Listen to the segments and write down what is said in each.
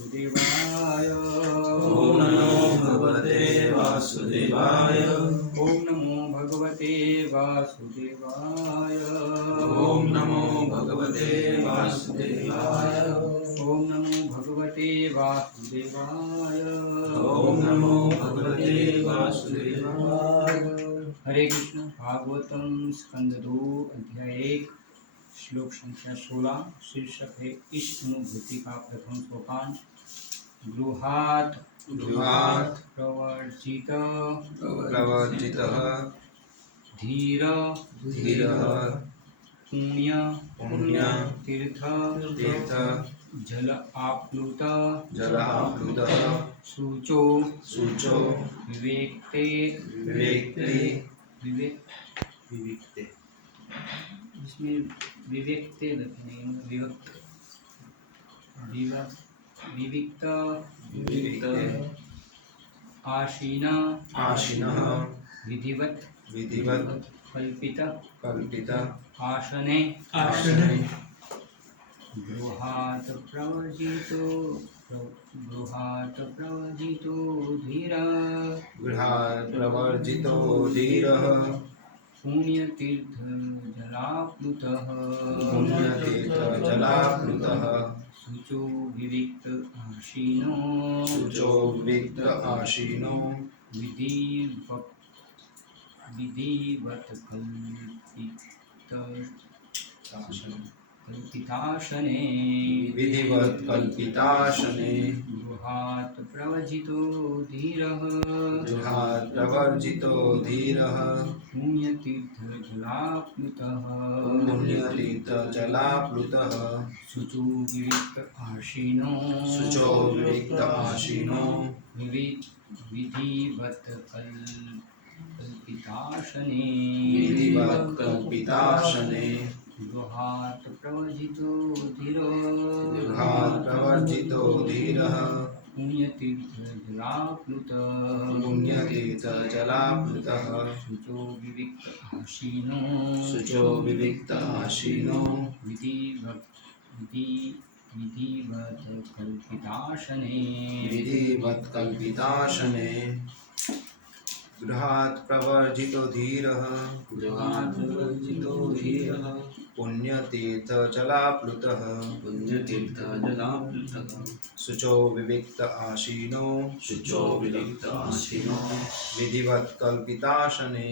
वासुदेवाय। ओम नमो भगवते वासुदेवाय। ओम नमो भगवते वासुदेवाय। ओम नमो भगवते वासुदेवाय। ओम नमो भगवते वासुदेवाय। ओम नमो भगवते वासुदेवाय। हरे कृष्ण। भागवतम स्कंद 2 अध्याय 1 श्लोक संख्या 16। शीर्षक है इस अनुभूति का प्रथम सोपान। गृहात् प्रवर्जितः धीर पुण्य तीर्थ जल आप्लुत शुचो विवेक्ते इसमें विवेक्ते विविक्त आशीन विधिवत कल्पित आसने गृहात् प्रवर्जितो धीरः पुण्यतीर्थजलाप्लुतः शुचो विविक्त आशीनो विधिवत कल्पितासने गृहात् प्रवर्जितो धीरः पुण्यतीर्थजलाप्लुतः शुचो विविक्त आशीनो विधिवत कल्पितासने गृहात् प्रवर्जितो धीरः पुण्यतीर्थजलाप्लुतः शुचो विविक्त आशीनो विधिवत कल्पितासने गृहात् प्रवर्जितो धीरः पुण्यतीर्थजलाप्लुतः शुचो विविक्त आशीनो विधिवत कल्पितासने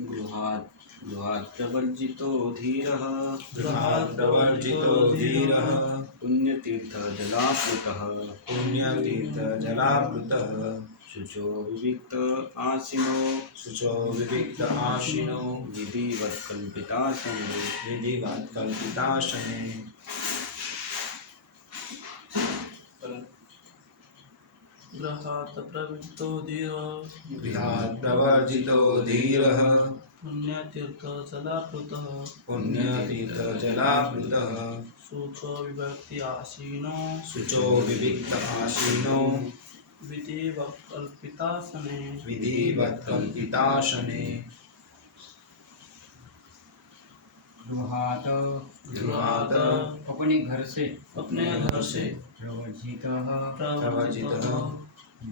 गृहात् प्रवर्जितो धीरः पुण्यतीर्थजलाप्लुतः शुचो विविक्त आशीनो विधिवत कल्पितासने गृहात् प्रवर्जितो धीरः पुण्यतीर्थजलाप्लुतः शुचो विविक्त आशीनो विधिवत कल्पितासने गृहात् अपने घर से प्रवर्जितः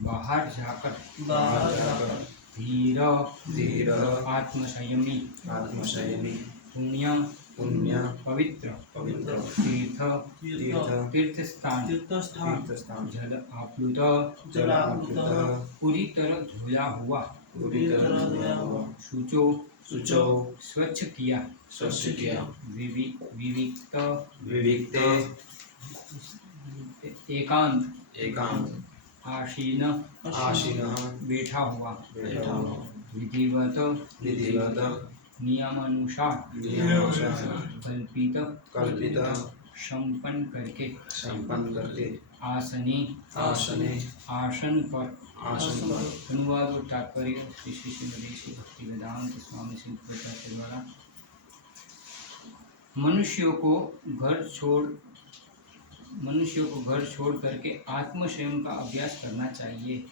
बाहर जाकर धीर आत्मसंयमी पुण्य पवित्र तीर्थ स्थान जल आप्लुत पूरी तरह धोया हुआ शुचो स्वच्छ किया विविक्त एकांत आशीन बैठा हुआ विधिवत नियमानुसार कल्पित संपन्न करके आसन पर अनुवाद और तात्पर्य श्री श्री मदेशी भक्ति वेदांत स्वामी सिद्धपुरुषा के द्वारा मनुष्यों को घर छोड़ करके आत्मसंयम का अभ्यास करना चाहिए।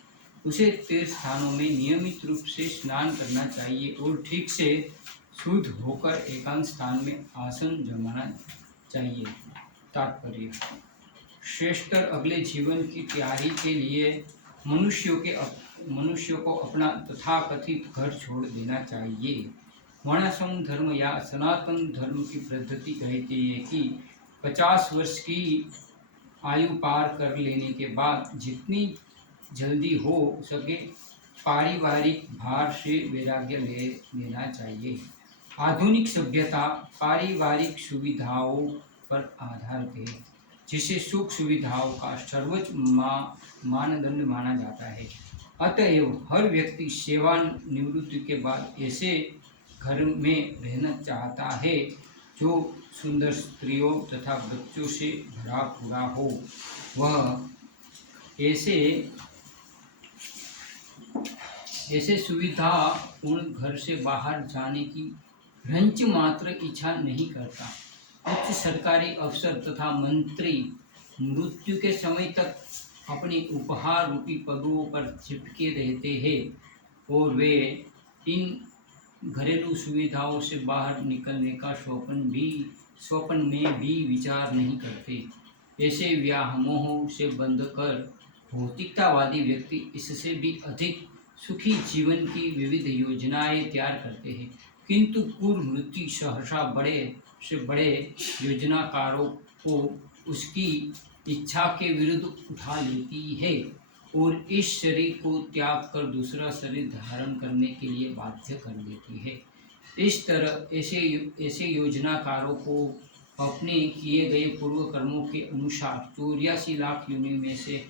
उसे तीर्थ स्थानों में नियमित रूप से स्नान करना चाहिए और ठीक से शुद्ध होकर एकांत स्थान में आसन जमाना चाहिए। तात्पर्य: श्रेष्ठतर अगले जीवन की तैयारी के लिए मनुष्यों को अपना तथाकथित घर छोड़ देना चाहिए। वर्णाश्रम धर्म या सनातन धर्म की पद्धति कहती है कि 50 वर्ष की आयु पार कर लेने के बाद जितनी जल्दी हो सके पारिवारिक भार से वैराग्य ले लेना चाहिए। आधुनिक सभ्यता पारिवारिक सुविधाओं पर आधारित है, जिसे सुख सुविधाओं का सर्वोच्च मानदंड माना जाता है। अतएव हर व्यक्ति सेवानिवृत्ति के बाद ऐसे घर में रहना चाहता है जो सुंदर स्त्रियों तथा बच्चों से भरा पूरा हो। वह ऐसे सुविधा पूर्ण घर से बाहर जाने की रंच मात्र इच्छा नहीं करता। उच्च सरकारी अफसर तथा मंत्री मृत्यु के समय तक अपने उपहार रूपी पदों पर चिपके रहते हैं और वे इन घरेलू सुविधाओं से बाहर निकलने का स्वप्न में भी विचार नहीं करते। ऐसे व्यामोह से बंधकर भौतिकतावादी व्यक्ति इससे भी अधिक सुखी जीवन की विविध योजनाएं तैयार करते हैं, किंतु पूर्व मृत्यु सहसा बड़े से बड़े योजनाकारों को उसकी इच्छा के विरुद्ध उठा लेती है और इस शरीर को त्याग कर दूसरा शरीर धारण करने के लिए बाध्य कर देती है। इस तरह ऐसे योजनाकारों को अपने किए गए पूर्व कर्मों के अनुसार 84 लाख योनि में से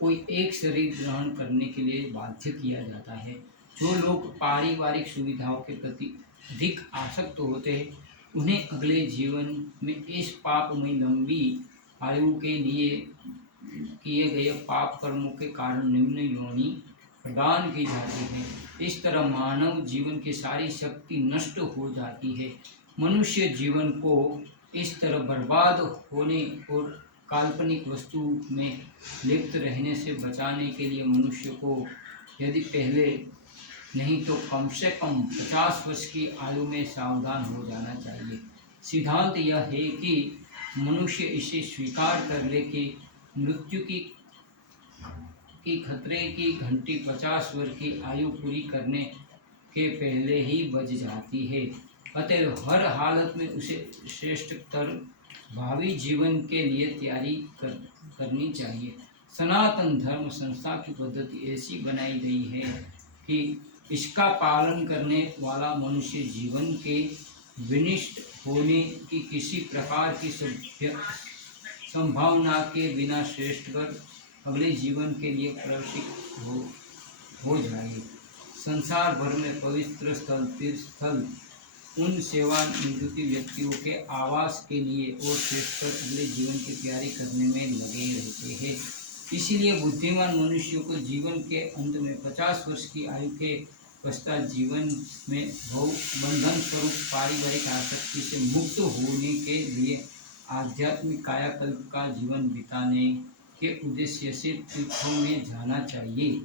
कोई एक शरीर ग्रहण करने के लिए बाध्य किया जाता है। जो लोग पारिवारिक सुविधाओं के प्रति अधिक आसक्त होते हैं उन्हें अगले जीवन में इस पापमय लंबी आयु के लिए किए गए पाप कर्मों के कारण निम्न योनि प्रदान की जाती है। इस तरह मानव जीवन की सारी शक्ति नष्ट हो जाती है। मनुष्य जीवन को इस तरह बर्बाद होने और काल्पनिक वस्तु में लिप्त रहने से बचाने के लिए मनुष्य को यदि पहले नहीं तो कम से कम 50 वर्ष की आयु में सावधान हो जाना चाहिए। सिद्धांत यह है कि मनुष्य इसे स्वीकार कर ले कि मृत्यु की खतरे की घंटी 50 वर्ष की आयु पूरी करने के पहले ही बज जाती है। अतः हर हालत में उसे श्रेष्ठतर भावी जीवन के लिए तैयारी करनी चाहिए। सनातन धर्म संस्था की पद्धति ऐसी बनाई गई है कि इसका पालन करने वाला मनुष्य जीवन के विनिष्ट होने की किसी प्रकार की संभावना के बिना श्रेष्ठकर अगले जीवन के लिए प्रशिक्षित हो जाए। संसार भर में पवित्र स्थल तीर्थ स्थल उन सेवानिवृत्ति व्यक्तियों के आवास के लिए और श्रेष्ठकर अगले जीवन की तैयारी करने में लगे रहते हैं। इसीलिए बुद्धिमान मनुष्यों को जीवन के अंत में 50 वर्ष की आयु के पश्चात जीवन में बंधन स्वरूप पारिवारिक आसक्ति से मुक्त होने के लिए आध्यात्मिक कायाकल्प का जीवन बिताने के उद्देश्य से तीर्थों में जाना चाहिए।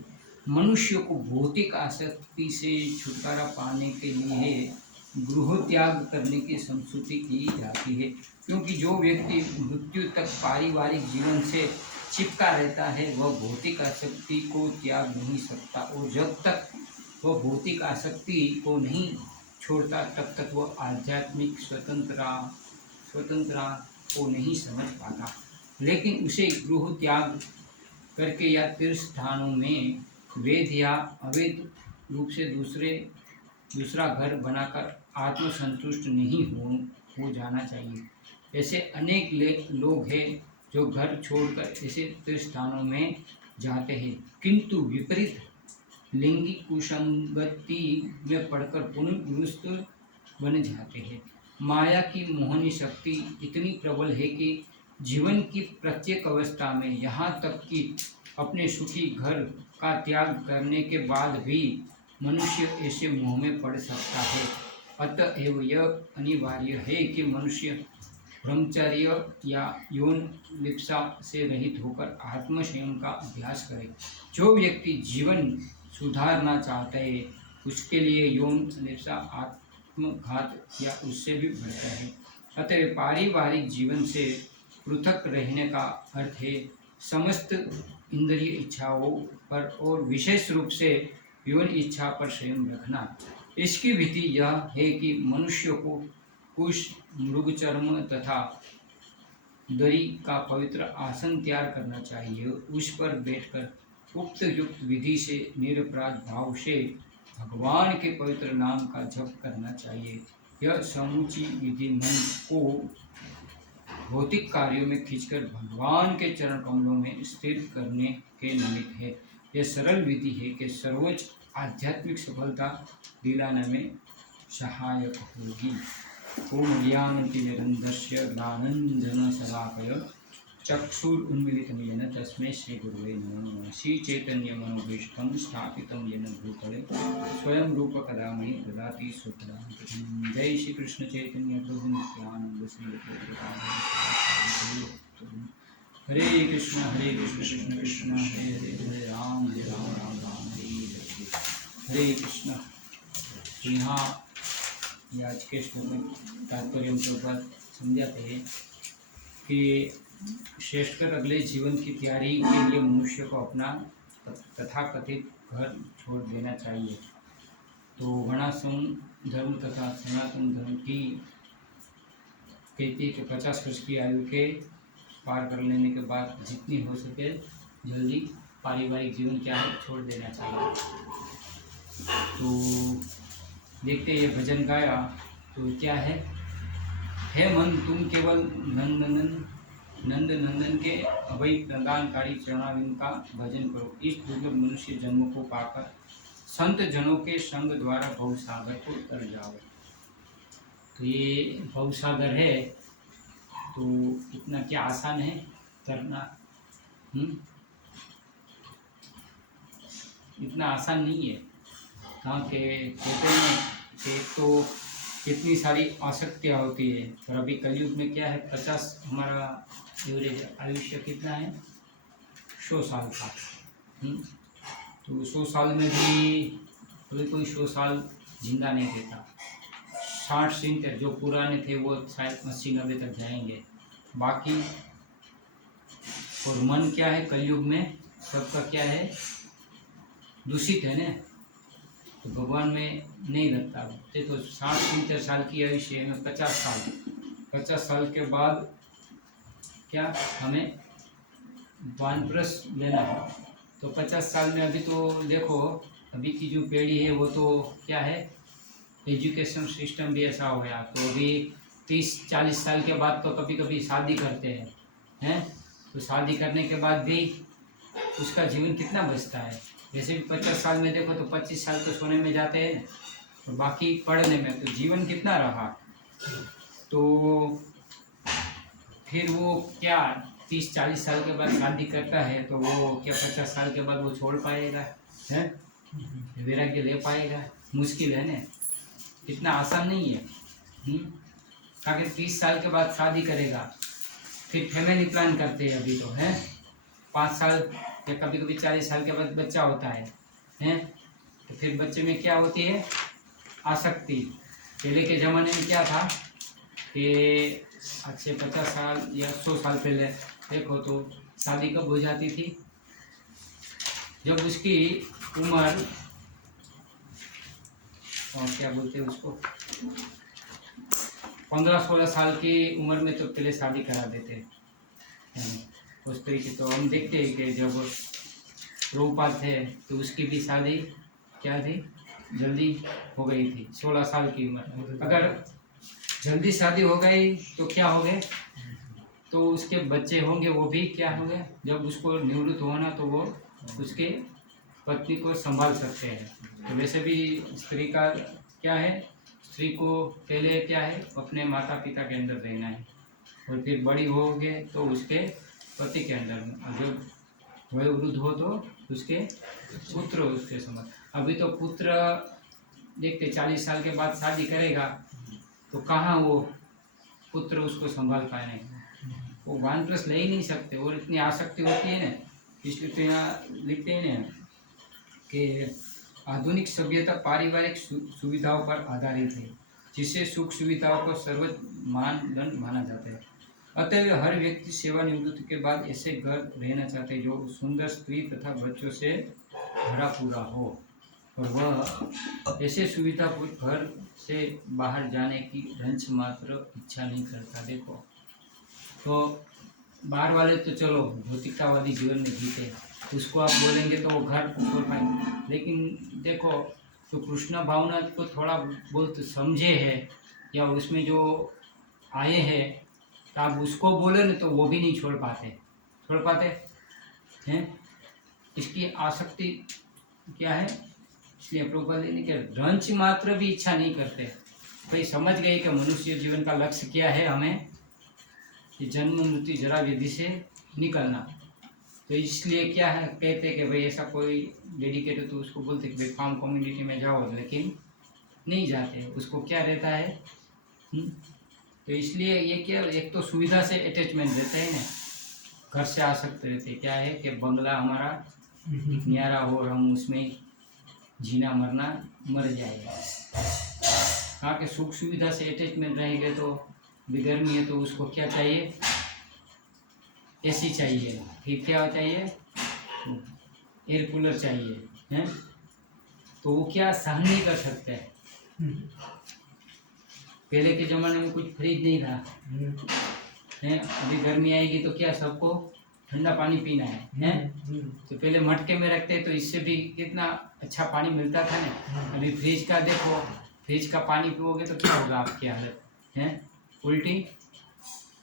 मनुष्य को भौतिक आसक्ति से छुटकारा पाने के लिए गृह त्याग करने की संस्तुति की जाती है, क्योंकि जो व्यक्ति मृत्यु तक पारिवारिक जीवन से चिपका रहता है वह भौतिक आसक्ति को त्याग नहीं सकता, और जब तक वह भौतिक आसक्ति को नहीं छोड़ता तब तक वह आध्यात्मिक स्वतंत्रता को नहीं समझ पाता। लेकिन उसे गृह त्याग करके या तीर्थ स्थानों में वैध या अवैध रूप से दूसरा घर बनाकर आत्मसंतुष्ट नहीं हो जाना चाहिए। ऐसे अनेक लोग हैं जो घर छोड़कर ऐसे तीर्थ स्थानों में जाते हैं, किंतु विपरीत लैंगिक कुसंगति में पड़कर पुनर्ग्रस्त बन जाते हैं। माया की मोहनी शक्ति इतनी प्रबल है कि जीवन की प्रत्येक अवस्था में, यहाँ तक कि अपने सुखी घर का त्याग करने के बाद भी मनुष्य ऐसे मोह में पड़ सकता है। अतएव यह अनिवार्य है कि मनुष्य ब्रह्मचर्य या यौन लिप्सा से रहित होकर आत्मसंयम का अभ्यास करे। जो व्यक्ति जीवन सुधारना चाहते हैं उसके लिए यौन लिप्सा आत्मघात या उससे भी बढ़ता है। अतः पारिवारिक जीवन से पृथक रहने का अर्थ है समस्त इंद्रिय इच्छाओं पर और विशेष रूप से यौन इच्छा पर संयम रखना। इसकी विधि यह है कि मनुष्य को कुश, मृगचर्म तथा दरी का पवित्र आसन तैयार करना चाहिए। उस पर बैठकर उक्त युक्त विधि से निरपराध भाव से भगवान के पवित्र नाम का जप करना चाहिए। यह समूची विधि मन को भौतिक कार्यों में खींचकर भगवान के चरण कमलों में स्थिर करने के निमित्त है। यह सरल विधि है कि सर्वोच्च आध्यात्मिक सफलता दिलाने में सहायक होगी। ओम ज्ञानतिमिरन्धस्य ज्ञानाञ्जनशलाकया चक्षुरुन्मीलितं येन तस्मै श्रीगुरुवे नमः। श्रीचैतन्यमनोभीष्टं स्थापितं येन भूतले स्वयं रूप कदा मयि ददाति स्वपदान्तिकं। जय श्री कृष्ण चैतन्य प्रभु नित्यानंद श्री अद्वैत हरे कृष्ण कृष्ण कृष्ण हरे हरे हरे राम राम राम हरे हरे कृष्ण। यहाँ आज के श्लोक में तात्पर्य के ऊपर समझाते हैं कि श्रेष्ठकर अगले जीवन की तैयारी के लिए मनुष्य को अपना तथाकथित घर छोड़ देना चाहिए। तो वर्णाश्रम धर्म तथा सनातन धर्म की कहती है कि 50 वर्ष की आयु के पार कर लेने के बाद जितनी हो सके जल्दी पारिवारिक जीवन क्या है छोड़ देना चाहिए। तो देखते ये भजन गाया तो क्या है मन तुम केवल नंद नंदन के अभय प्रदानकारी चरणाविंद का भजन करो। इस दुर्लभ मनुष्य जन्म को पाकर संत जनों के संग द्वारा भवसागर को तर जाओ। तो ये भवसागर है तो इतना क्या आसान है तरना, इतना आसान नहीं है। कहाँ के कहते हैं कि तो कितनी सारी आसक्तियाँ होती है। और अभी कलयुग में क्या है 50 हमारा एवरेज आयुष्य कितना है 100 साल का। तो 100 साल में भी कोई 100 साल जिंदा नहीं रहता। 60-70 जो पुराने थे वो शायद 80-90 तक जाएंगे बाकी। और मन क्या है कलयुग में सबका क्या है दूषित है ना, तो भगवान में नहीं लगता। तो 60-70 साल की आयुष्य में 50 साल के बाद क्या हमें वानप्रस्थ लेना है। तो 50 साल में अभी तो देखो अभी की जो पीढ़ी है वो तो क्या है एजुकेशन सिस्टम भी ऐसा हो गया। तो अभी 30-40 साल के बाद तो कभी कभी शादी करते हैं तो शादी करने के बाद भी उसका जीवन कितना बचता है। वैसे भी 50 साल में देखो तो 25 साल तो सोने में जाते हैं और बाकी पढ़ने में, तो जीवन कितना रहा। तो फिर वो क्या 30-40 साल के बाद शादी करता है तो वो क्या 50 साल के बाद वो छोड़ पाएगा है, वैराग्य ले पाएगा? मुश्किल है ना, इतना आसान नहीं है। आगे 30 साल के बाद शादी करेगा, फिर फैमिली प्लान करते हैं अभी तो है 5 साल या कभी कभी 40 साल के बाद बच्चा होता है तो फिर बच्चे में क्या होती है आसक्ति। पहले के ज़माने में क्या था कि अच्छे 50 साल या 100 साल पहले देखो तो शादी कब हो जाती थी जब उसकी उम्र और क्या बोलते हैं उसको 15-16 साल की उम्र में तो पहले शादी करा देते हैं उस तरीके। तो हम देखते हैं कि जब प्रभुपाद थे तो उसकी भी शादी क्या थी जल्दी हो गई थी 16 साल की उम्र। अगर जल्दी शादी हो गई तो क्या हो गए तो उसके बच्चे होंगे वो भी क्या होंगे जब उसको निवृत्त होना तो वो उसके पत्नी को संभाल सकते हैं। तो वैसे भी स्त्री का क्या है स्त्री को पहले क्या है अपने माता पिता के अंदर रहना है और फिर बड़ी हो गए तो उसके पति के अंदर में, और जब वयोवृद्ध हो तो उसके पुत्र उसके समझ। अभी तो पुत्र देखते 40 साल के बाद शादी करेगा तो कहाँ वो पुत्र उसको संभाल पाए, वो वानप्रस्थ ले ही नहीं सकते और इतनी आसक्ति होती है ना। इसलिए तो यहाँ लिखते हैं ना कि आधुनिक सभ्यता पारिवारिक सुविधाओं पर आधारित है जिससे सुख सुविधाओं को सर्वोच्च मानदंड माना जाता है। अतः हर व्यक्ति सेवानिवृत्ति के बाद ऐसे घर रहना चाहते हैं जो सुंदर स्त्री तथा बच्चों से भरा पूरा हो, और वह ऐसे सुविधापूर्ण घर से बाहर जाने की रंच मात्र इच्छा नहीं करता। देखो, तो बाहर वाले तो चलो भौतिकतावादी जीवन में जीते, उसको आप बोलेंगे तो वो घर छोड़ पाएंगे, लेकिन देखो तो कृष्ण भावना को थोड़ा बहुत समझे है या उसमें जो आए हैं, तो आप उसको बोले ना तो वो भी नहीं छोड़ पाते हैं। इसकी आसक्ति क्या है, इसलिए प्रभुपाद ने कि रंच मात्र भी इच्छा नहीं करते। भाई समझ गए कि मनुष्य जीवन का लक्ष्य क्या है, हमें कि जन्म मृत्यु जरा व्याधि से निकलना। तो इसलिए क्या है, कहते हैं कि भाई ऐसा कोई डेडिकेटेड तो उसको बोलते कि भाई फार्म कम्युनिटी में जाओ, लेकिन नहीं जाते, उसको क्या रहता है। तो इसलिए ये क्या, एक तो सुविधा से अटैचमेंट रहते हैं ना, घर से आसक्त रहते हैं। क्या है कि बंगला हमारा न्यारा हो और हम उसमें जीना मरना मर जाएगा। कहाँ के सुख सुविधा से अटैचमेंट रहेंगे तो गर्मी है तो उसको क्या चाहिए, एसी चाहिए, फिर क्या चाहिए, एयर कूलर चाहिए, हैं। तो वो क्या सहन नहीं कर सकते हैं। पहले के ज़माने में कुछ फ्रिज नहीं था, हैं। अभी गर्मी आएगी तो क्या सबको ठंडा पानी पीना है, हैं। तो पहले मटके में रखते तो इससे भी कितना अच्छा पानी मिलता था ना। अभी फ्रिज का देखो, फ्रिज का पानी पियोगे तो क्या होगा आपकी हालत, हैं, उल्टी,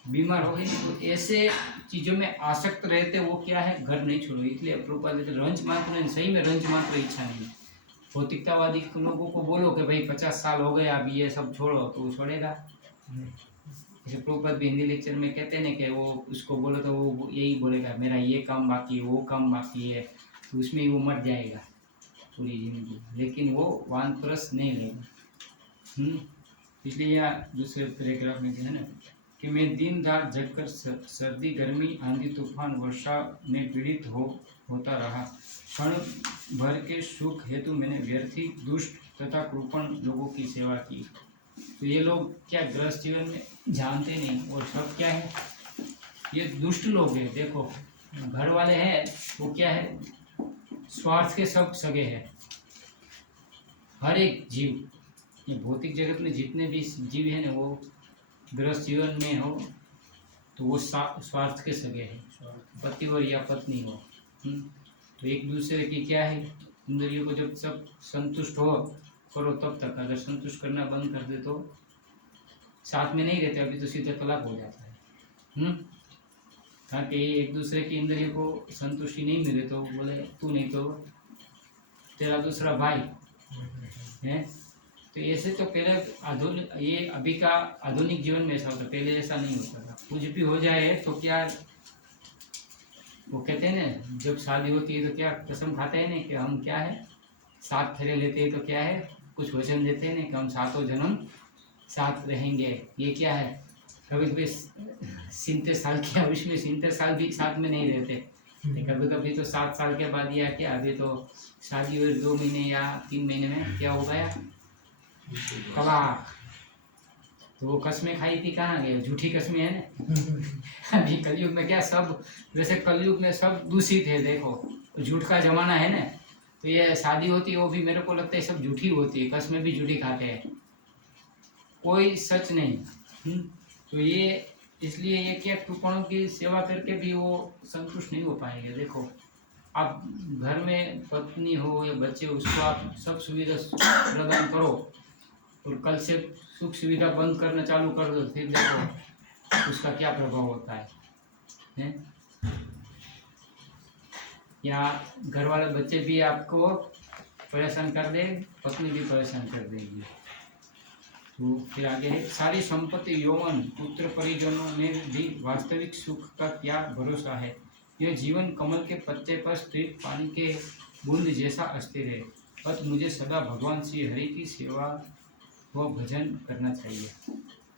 बीमार हो गई। तो ऐसे चीज़ों में आसक्त रहते, वो क्या है, घर नहीं छोड़ो। इसलिए प्रभुपाद रंच मात्र, सही में रंच मात्र इच्छा नहीं है। भौतिकतावादी लोगों को बोलो कि भाई 50 साल हो गए अब ये सब छोड़ो, तो वो छोड़ेगा। जैसे प्रभुपाद भी हिंदी लेक्चर में कहते हैं ना कि वो उसको बोलो तो वो यही बोलेगा मेरा ये काम बाकी है, वो काम बाकी है, तो उसमें वो मर जाएगा पूरी जिंदगी, लेकिन वो वानप्रस्थ नहीं लेगा। इसलिए या दूसरे पैराग्राफ में है ना कि मैं दिन रात जगकर सर्दी गर्मी आंधी तूफान वर्षा में पीड़ित होता रहा। क्षण भर के सुख हेतु मैंने व्यर्थी दुष्ट तथा कृपण लोगों की सेवा की। तो ये लोग क्या गृहस्थ जीवन में जानते नहीं, और सब क्या है, ये दुष्ट लोग हैं। देखो घर वाले हैं वो क्या है, स्वार्थ के सब सगे हैं। हर एक जीव, ये भौतिक जगत में जितने भी जीव हैं ना, वो गृहस्थ जीवन में हो तो वो स्वार्थ के सगे हैं, पति और या पत्नी हो। तो एक दूसरे की क्या है, इंद्रियों को जब सब संतुष्ट हो करो तब तक, अगर संतुष्ट करना बंद कर दे तो साथ में नहीं रहते, अभी तो सीधे तलाक हो जाता है। ताकि एक दूसरे की इंद्रियों को संतुष्टि नहीं मिले तो बोले तू नहीं तो तेरा दूसरा भाई है। तो ऐसे तो पहले आधुनिक, ये अभी का आधुनिक जीवन में ऐसा होता, पहले ऐसा नहीं होता था। कुछ भी हो जाए तो क्या वो कहते हैं ना, जब शादी होती है तो क्या कसम खाते हैं ना कि हम क्या है 7 फेरे लेते हैं, तो क्या है कुछ वचन देते हैं ना कि हम 7 जन्म साथ रहेंगे। ये क्या है, कभी कभी 70 साल की आयुष में 70 साल भी साथ में नहीं रहते, कभी कभी तो 7 साल के बाद, या क्या अभी तो शादी हुई 2 महीने या 3 महीने में क्या हो गया तलाक। तो वो कस्में खाई थी कहाँ गए, झूठी कस्में है ना। अभी कलयुग में क्या सब, वैसे कलयुग में सब दूषित है। देखो झूठ का जमाना है ना, तो ये शादी होती है वो भी मेरे को लगता है सब झूठी होती है, कस्में भी झूठी खाते हैं, कोई सच नहीं। तो ये इसलिए ये क्या कृपणों की सेवा करके भी वो संतुष्ट नहीं हो पाएंगे। देखो आप घर में पत्नी हो या बच्चे, उसको आप सब सुविधा प्रदान करो और कल से सुख सुविधा बंद करना चालू कर दो, फिर देखो उसका क्या प्रभाव होता है? या घर वाले बच्चे भी आपको परेशान कर दे, पत्नी भी परेशान कर देगी। तो फिर आगे है, सारी संपत्ति यौवन पुत्र परिजनों में भी वास्तविक सुख का क्या भरोसा है। यह जीवन कमल के पत्ते पर स्थित पानी के बूंद जैसा अस्थिर है। अतः मुझे सदा भगवान श्री हरि की सेवा व भजन करना चाहिए।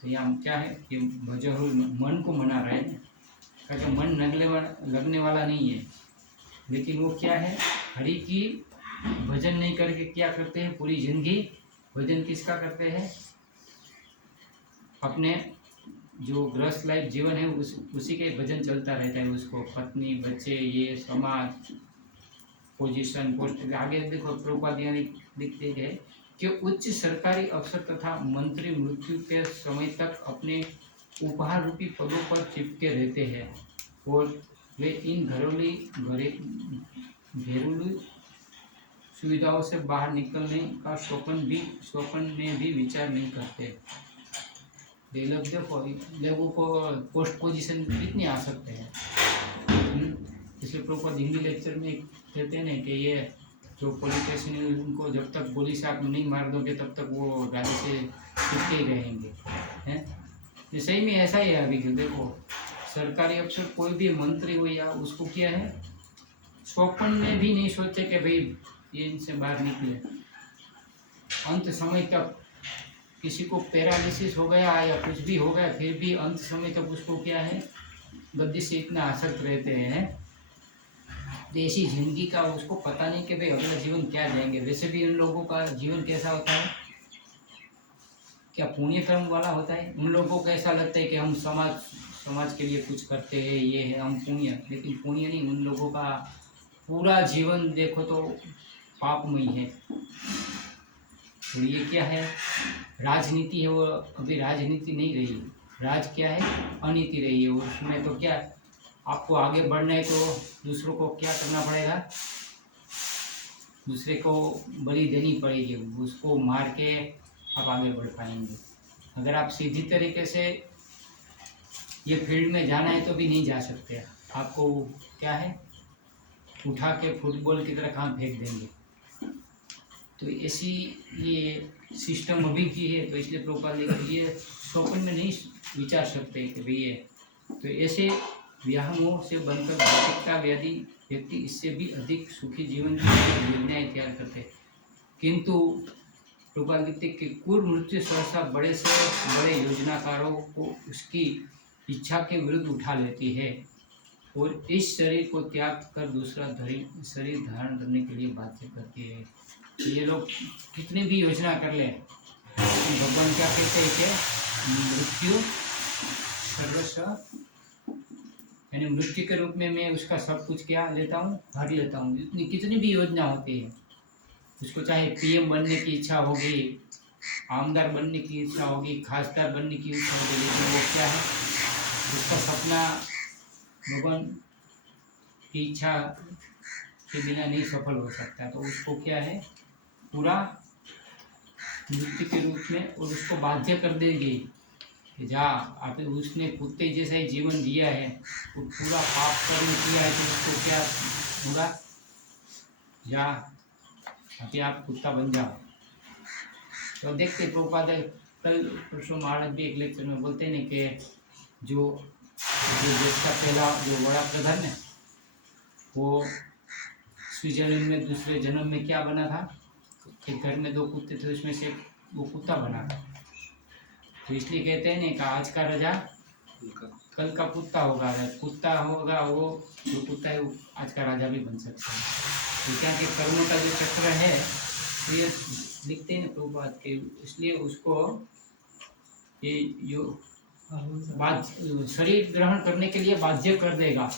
तो यहाँ क्या है कि भजन मन को मना रहे हैं, क्योंकि मन लगने वाला नहीं है, लेकिन वो क्या है, हरि की भजन नहीं करके क्या करते हैं, पूरी जिंदगी भजन किसका करते हैं, अपने जो गृहस्थ लाइफ जीवन है उसी के भजन चलता रहता है। उसको पत्नी बच्चे ये समाज पोजीशन पोस्ट आगे देखो प्रभुपाद लिखते हैं कि उच्च सरकारी अफसर तथा मंत्री मृत्यु के समय तक अपने उपहार रूपी पदों पर चिपके रहते हैं और वे इन घरेलू सुविधाओं से बाहर निकलने का स्वप्न में भी विचार नहीं करते। ये लोग देखो लोगों को पोस्ट पोजीशन कितनी आ सकते हैं। इसलिए प्रॉपर हिंदी लेक्चर में कहते हैं ना कि ये जो पॉलिटिशियन उनको जब तक गोली से आप नहीं मार दोगे तब तक वो गाड़ी से चिपके ही रहेंगे हैं। ये सही में ऐसा ही है। अभी देखो सरकारी अफसर कोई भी मंत्री हो या उसको क्या है स्वप्न में भी नहीं सोचे कि भाई ये इनसे बाहर निकले। अंत समय तक किसी को पैरालिसिस हो गया या कुछ भी हो गया फिर भी अंत समय तक उसको क्या है गद्दी से इतना आसक्त रहते हैं। ऐसी जिंदगी का उसको पता नहीं कि भाई अगला जीवन क्या जाएंगे। वैसे भी उन लोगों का जीवन कैसा होता है क्या पुण्य कर्म वाला होता है। उन लोगों को ऐसा लगता है कि हम समाज के लिए कुछ करते हैं ये है हम पुण्य, लेकिन पुण्य नहीं। उन लोगों का पूरा जीवन देखो तो पापमय है। तो ये क्या है राजनीति है वो अभी राजनीति नहीं रही। राज क्या है अनीति रही है। उसमें तो क्या आपको आगे बढ़ना है तो दूसरों को क्या करना पड़ेगा दूसरे को बलि देनी पड़ेगी। उसको मार के आप आगे बढ़ पाएंगे। अगर आप सीधी तरीके से ये फील्ड में जाना है तो भी नहीं जा सकते। आपको क्या है उठा के फुटबॉल की तरह कहाँ फेंक देंगे। तो ऐसी ये सिस्टम अभी की है। तो इसलिए प्रभुपाद ये स्वप्न में नहीं विचार सकते कि भाई ये तो ऐसे व्यामोह से बनकर भौतिकता व्यक्ति इससे भी अधिक सुखी जीवन की योजनाएं तैयार करते हैं। किंतु प्रभुपाद लिखते कि कुल मृत्यु सहसा बड़े से बड़े योजनाकारों को उसकी इच्छा के विरुद्ध उठा लेती है और इस शरीर को त्याग कर दूसरा शरीर धारण करने के लिए बाध्य करती है। ये लोग कितनी भी योजना कर ले भगवान क्या कहते हैं कि मृत्यु सर्वस्व यानी मृत्यु के रूप में मैं उसका सब कुछ क्या लेता हूँ भर लेता हूँ। इतनी कितनी भी योजना होती है उसको चाहे पीएम बनने की इच्छा होगी आमदार बनने की इच्छा होगी खासदार बनने की इच्छा होगी, लेकिन वो क्या है उसका सपना भगवान की इच्छा के बिना नहीं सफल हो सकता। तो उसको क्या है पूरा मृत्यु के रूप में और उसको बाध्य कर देगी कि जा आप उसने कुत्ते जैसा ही जीवन जिया है वो पूरा पाप कर्म किया है तो उसको क्या होगा जा अभी आप कुत्ता बन जाओ। तो देखते प्रभुपाद कल परसों महाराज भी एक लेक्चर में बोलते हैं कि जो देश का पहला जो बड़ा प्रधान है वो स्विट्जरलैंड में दूसरे जन्म में क्या बना था एक घर में 2 कुत्ते थे उसमें से वो कुत्ता बना था। तो इसलिए कहते हैं ना कि आज का राजा कल का कुत्ता होगा। कुत्ता होगा वो जो कुत्ता है वो आज का राजा भी बन सकता है। तो क्या कि कर्मों का जो चक्र है तो ये लिखते हैं प्रभुपाद के इसलिए उसको ये जो शरीर ग्रहण करने के लिए बाध्य कर देगा।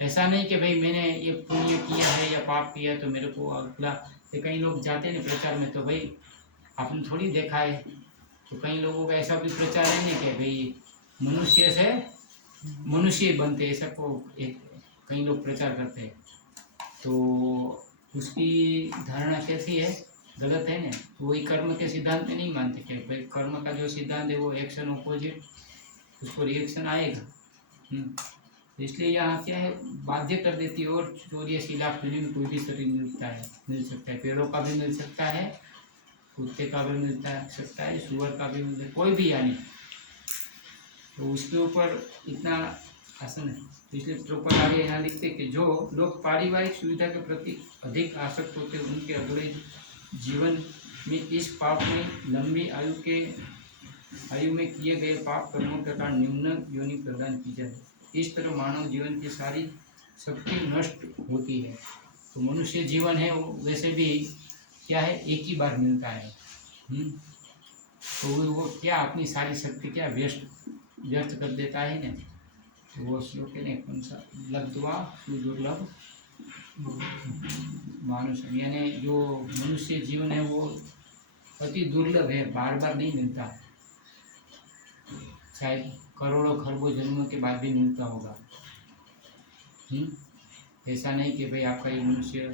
ऐसा नहीं कि भाई मैंने ये पुण्य किया है या पाप किया तो मेरे को अगला। तो कई लोग जाते हैं प्रचार में तो भाई आपने थोड़ी देखा है। तो कई लोगों का ऐसा भी प्रचार है नहीं कि भाई मनुष्य से मनुष्य बनते ऐसा को एक कई लोग प्रचार करते हैं। तो उसकी धारणा कैसी है गलत है ना। तो वही कर्म के सिद्धांत में नहीं मानते कि भाई कर्म का जो सिद्धांत है वो एक्शन ऑपोजिट उसको रिएक्शन आएगा। इसलिए यहाँ क्या है बाध्य कर देती है। और 84 लाख योनि में कोई भी शरीर मिल सकता है। पेड़ों का भी मिल सकता है कुत्ते का भी मिल सकता है सुअर का भी मिल सकता है कोई भी यानी। तो उसके ऊपर इतना आसन है। तो इसलिए प्रॉपर आगे यहाँ लिखते कि जो लोग पारिवारिक सुविधा के प्रति अधिक आसक्त होते हैं उनके अगले जीवन में इस पाप में लंबी आयु में किए गए पाप कर्मों के कारण निम्न योनि प्रदान की जाए। इस तरह मानव जीवन की सारी शक्ति नष्ट होती है। तो मनुष्य जीवन है वो वैसे भी क्या है एक ही बार मिलता है। तो वो क्या अपनी सारी शक्ति क्या व्यस्त कर देता है ना। तो वो श्लोक है ना कौन सा, लब्ध्वा सुदुर्लभ मानुष, यानी जो मनुष्य जीवन है वो अति दुर्लभ है, बार बार नहीं मिलता, शायद करोड़ों खरबों जन्मों के बाद भी मिलता होगा। ऐसा नहीं कि भाई आपका ये मनुष्य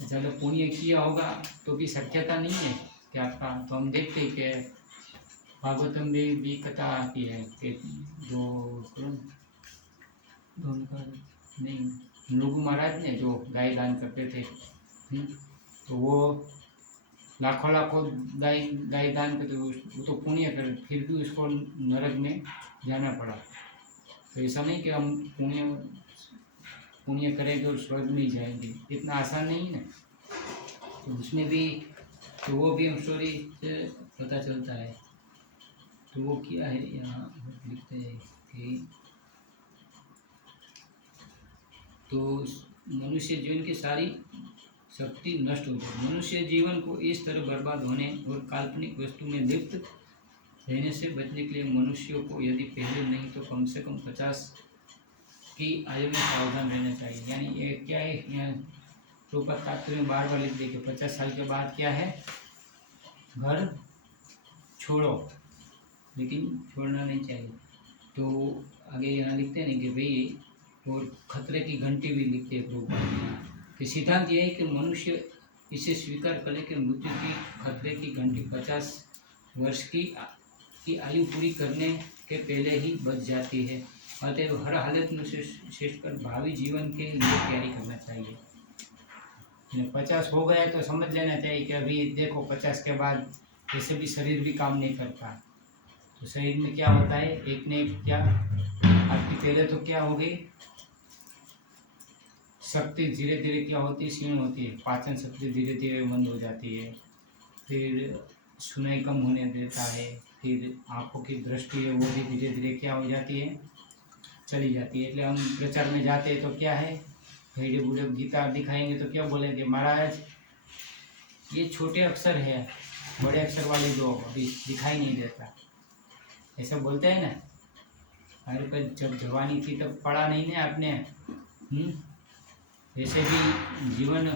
चलो पुण्य किया होगा तो भी शक्यता नहीं है कि आपका, तो हम देखते हैं कि भागवतम में भी कथा आती है कि जो नहीं नृगु महाराज ने जो गाय दान करते थे, तो वो लाखों लाखों गाय दान करते, वो तो पुण्य कर, फिर भी उसको नरक में जाना पड़ा। तो ऐसा नहीं कि हम पुण्य करेंगे और स्वर्ग में जाएंगे, इतना आसान नहीं है। तो उसमें भी, तो वो भी हम स्टोरी से पता चलता है। तो वो क्या है यहाँ लिखते हैं कि तो मनुष्य जीवन की सारी शक्ति नष्ट हो जाए। मनुष्य जीवन को इस तरह बर्बाद होने और काल्पनिक वस्तु में लिप्त रहने से बचने के लिए मनुष्यों को यदि पहले नहीं तो कम से कम 50 की आयु में सावधान रहना चाहिए। यानी ये क्या है, यहाँ रूपक तात्पर्य में बार बार लिख दे कि 50 साल के बाद क्या है, घर छोड़ो, लेकिन छोड़ना नहीं चाहिए। तो आगे यहाँ लिखते हैं ना कि भाई, और खतरे की घंटी भी लिखते हैं रूपक कि सिद्धांत यह है कि मनुष्य इसे स्वीकार करे कि मृत्यु की खतरे की घंटी 50 वर्ष की आयु पूरी करने के पहले ही बच जाती है। अतः हर हालत में विशेषकर भावी जीवन के लिए तैयारी करना चाहिए। 50 हो गया तो समझ लेना चाहिए कि अभी देखो 50 के बाद वैसे भी शरीर भी काम नहीं करता, तो शरीर में क्या होता है, एक ने क्या आपकी पहले तो क्या हो गई, शक्ति धीरे धीरे क्या होती है, क्षीण होती है, पाचन शक्ति धीरे धीरे बंद हो जाती है, फिर सुनाई कम होने देता है, फिर आँखों की दृष्टि है वो भी धीरे धीरे क्या हो जाती है, चली जाती है। इसलिए हम प्रचार में जाते हैं तो क्या है, भेड़े बूढ़े गीता दिखाएंगे तो क्या बोलेंगे, महाराज ये छोटे अक्षर है, बड़े अक्षर वाले जो अभी दिखाई नहीं देता, ऐसा बोलते हैं ना। अरे पर जब जवानी थी तब पढ़ा नहीं ना आपने, ऐसे भी जीवन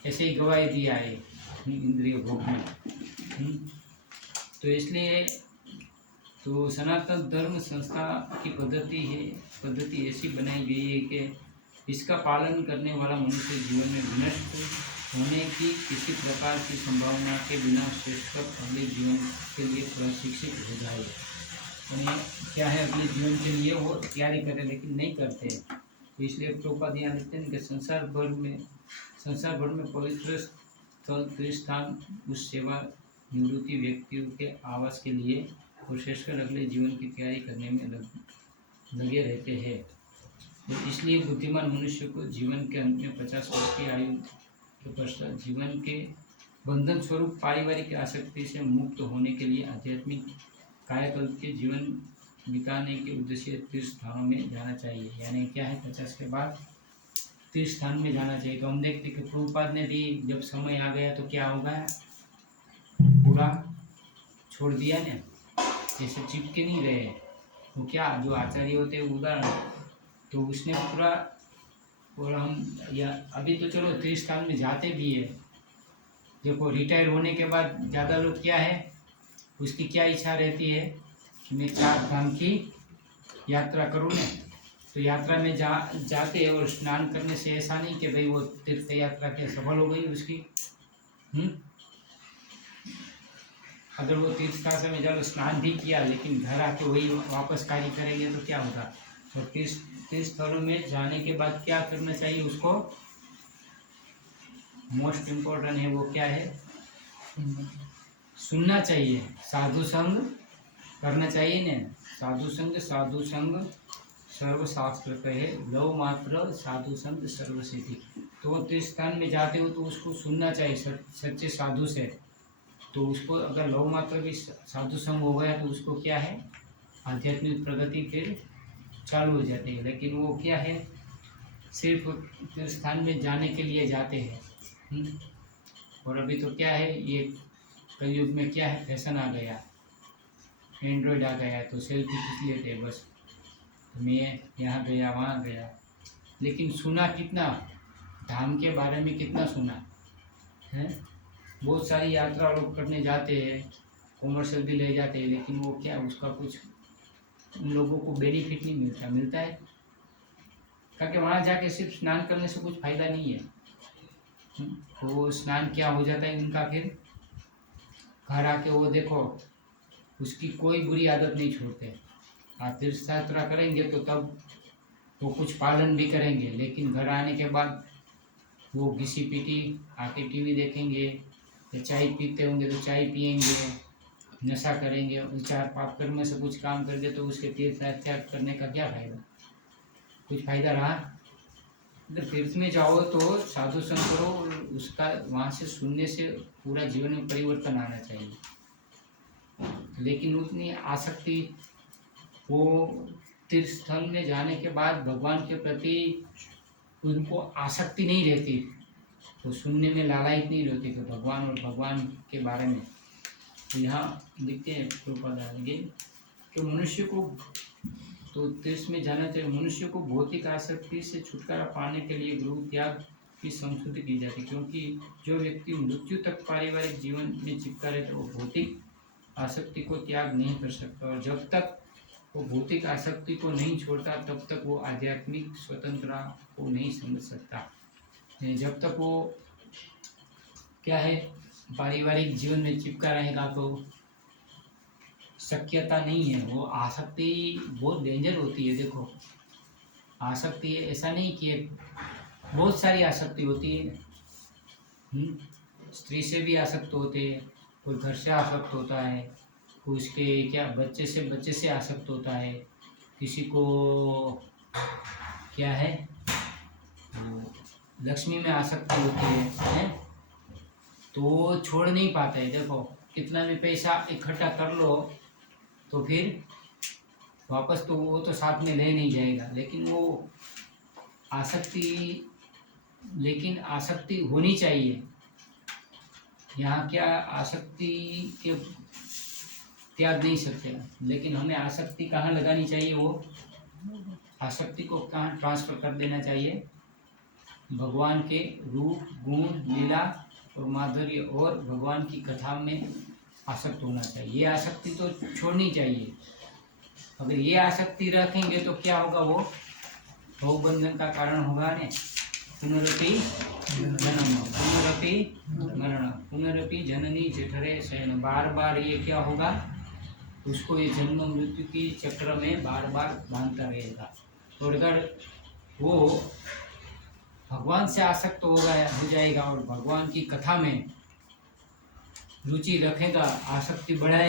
ऐसे ही गवाही दिया है इंद्रिय भोग में। तो इसलिए तो सनातन धर्म संस्था की पद्धति ऐसी बनाई गई है कि इसका पालन करने वाला मनुष्य जीवन में विनष्ट होने की किसी प्रकार की संभावना के बिना श्रेष्ठ अगले जीवन के लिए प्रशिक्षित हो जाए। यानी क्या है, अगले जीवन के लिए वो तैयारी करें लेकिन नहीं करते। तो इसलिए प्रभुपाद यहाँ लिखते हैं कि संसार भर में पवित्र स्थल तीर्थस्थान उस सेवा निवृत्ति व्यक्तियों के आवास के लिए और श्रेष्ठकर अगले जीवन की तैयारी करने में लगे रहते हैं। तो इसलिए बुद्धिमान मनुष्य को जीवन के अंत में 50 वर्ष की आयु के पश्चात जीवन के बंधन स्वरूप पारिवारिक आसक्ति से मुक्त होने के लिए आध्यात्मिक कायाकल्प के जीवन बिताने के उद्देश्य तीर्थ स्थानों में जाना चाहिए। यानी क्या है, 50 के बाद तीर्थ स्थान में जाना चाहिए। तो हम देखते कि प्रभुपाद ने भी जब समय आ गया तो क्या होगा, पूरा छोड़ दिया ने, जैसे चिपके नहीं रहे। वो क्या जो आचार्य होते हैं उदाहरण, तो उसने पूरा, और हम या अभी तो चलो तीर्थ स्थान में जाते भी है। देखो रिटायर होने के बाद ज़्यादा लोग क्या है, उसकी क्या इच्छा रहती है कि मैं 4 धाम की यात्रा करूँ ने। तो यात्रा में जाते हैं और स्नान करने से ऐसा नहीं कि भाई वो तीर्थ यात्रा के सफल हो गई उसकी। अगर वो तीर्थ स्थान में चलो स्नान भी किया लेकिन घर आके वही वापस कार्य करेंगे तो क्या होगा। तो तीर्थ स्थलों में जाने के बाद क्या करना चाहिए, उसको मोस्ट इम्पोर्टेंट है वो क्या है, सुनना चाहिए, साधु संग करना चाहिए ने। साधु संग सर्वशास्त्र कहे, लव मात्र साधु संग सर्वसिद्धि। तो वो तीर्थ स्थान में जाते हो तो उसको सुनना चाहिए सच्चे साधु से। तो उसको अगर लव मात्र भी साधु संग हो गया तो उसको क्या है, आध्यात्मिक प्रगति फिर चालू हो जाती है। लेकिन वो क्या है, सिर्फ तीर्थ स्थान में जाने के लिए जाते हैं। और अभी तो क्या है, ये कलयुग में क्या है, फैशन आ गया एंड्रॉयड आ गया है तो सेल्फी खींच लेते हैं बस, तो मैं यहाँ गया वहाँ गया। लेकिन सुना कितना, धाम के बारे में कितना सुना है। बहुत सारी यात्रा लोग करने जाते हैं, कॉमर्शियल भी ले जाते हैं, लेकिन वो क्या उसका कुछ उन लोगों को बेनिफिट नहीं मिलता। मिलता है क्योंकि वहाँ जाके सिर्फ स्नान करने से कुछ फायदा नहीं है। तो वो स्नान क्या हो जाता है उनका, फिर घर आके वो देखो उसकी कोई बुरी आदत नहीं छोड़ते। आप तीर्थ यात्रा करेंगे तो तब वो कुछ पालन भी करेंगे, लेकिन घर आने के बाद वो घिसी पीटी आके टीवी देखेंगे या चाय पीते होंगे तो चाय पियेंगे, नशा करेंगे, विचार पाप कर्म से कुछ काम करके, तो उसके तीर्थ यात्रा करने का क्या फायदा, कुछ फायदा रहा। अगर तीर्थ में जाओ तो साधु संग करो, उसका वहाँ से सुनने से पूरा जीवन में परिवर्तन आना चाहिए। लेकिन उतनी आसक्ति, वो तीर्थ स्थल में जाने के बाद भगवान के प्रति उनको आसक्ति नहीं रहती, तो सुनने में लालायित नहीं रहती कि भगवान और भगवान के बारे में। तो यहाँ लिखते हैं प्रभुपाद आएंगे कि मनुष्य को तो तीर्थ में जाना चाहिए। मनुष्य को भौतिक आसक्ति से छुटकारा पाने के लिए गुरु त्याग की संस्कृति की जाती है, क्योंकि जो व्यक्ति मृत्यु तक पारिवारिक जीवन में चिपका रहता है वो भौतिक आसक्ति को त्याग नहीं कर सकता, और जब तक वो भौतिक आसक्ति को नहीं छोड़ता तब तक वो आध्यात्मिक स्वतंत्रता को नहीं समझ सकता। जब तक वो क्या है पारिवारिक जीवन में चिपका रहेगा तो शक्यता नहीं है। वो आसक्ति बहुत डेंजर होती है। देखो आसक्ति ऐसा नहीं कि बहुत सारी आसक्ति होती है। स्त्री से भी आसक्त होते हैं, कोई घर से आसक्त होता है, कोई उसके क्या बच्चे से आसक्त होता है, किसी को क्या है लक्ष्मी में आसक्ति होती है, तो छोड़ नहीं पाते हैं। देखो कितना भी पैसा इकट्ठा कर लो तो फिर वापस तो वो तो साथ में ले नहीं जाएगा, लेकिन वो आसक्ति होनी चाहिए। यहाँ क्या आसक्ति के त्याग नहीं सकते, लेकिन हमें आसक्ति कहाँ लगानी चाहिए, वो आसक्ति को कहाँ ट्रांसफर कर देना चाहिए, भगवान के रूप गुण लीला और माधुर्य और भगवान की कथा में आसक्त होना चाहिए। ये आसक्ति तो छोड़नी चाहिए। अगर ये आसक्ति रखेंगे तो क्या होगा, वो भवबंधन का कारण होगा ने, पुनरपि जन्म पुनरपि मरण पुनरपि जननी जठरे शयन, बार बार ये क्या होगा, उसको ये जन्म मृत्यु की चक्र में बार बार बांधता रहेगा। और अगर वो भगवान से आसक्त हो जाएगा और भगवान की कथा में रुचि रखेगा, आसक्ति बढ़ाए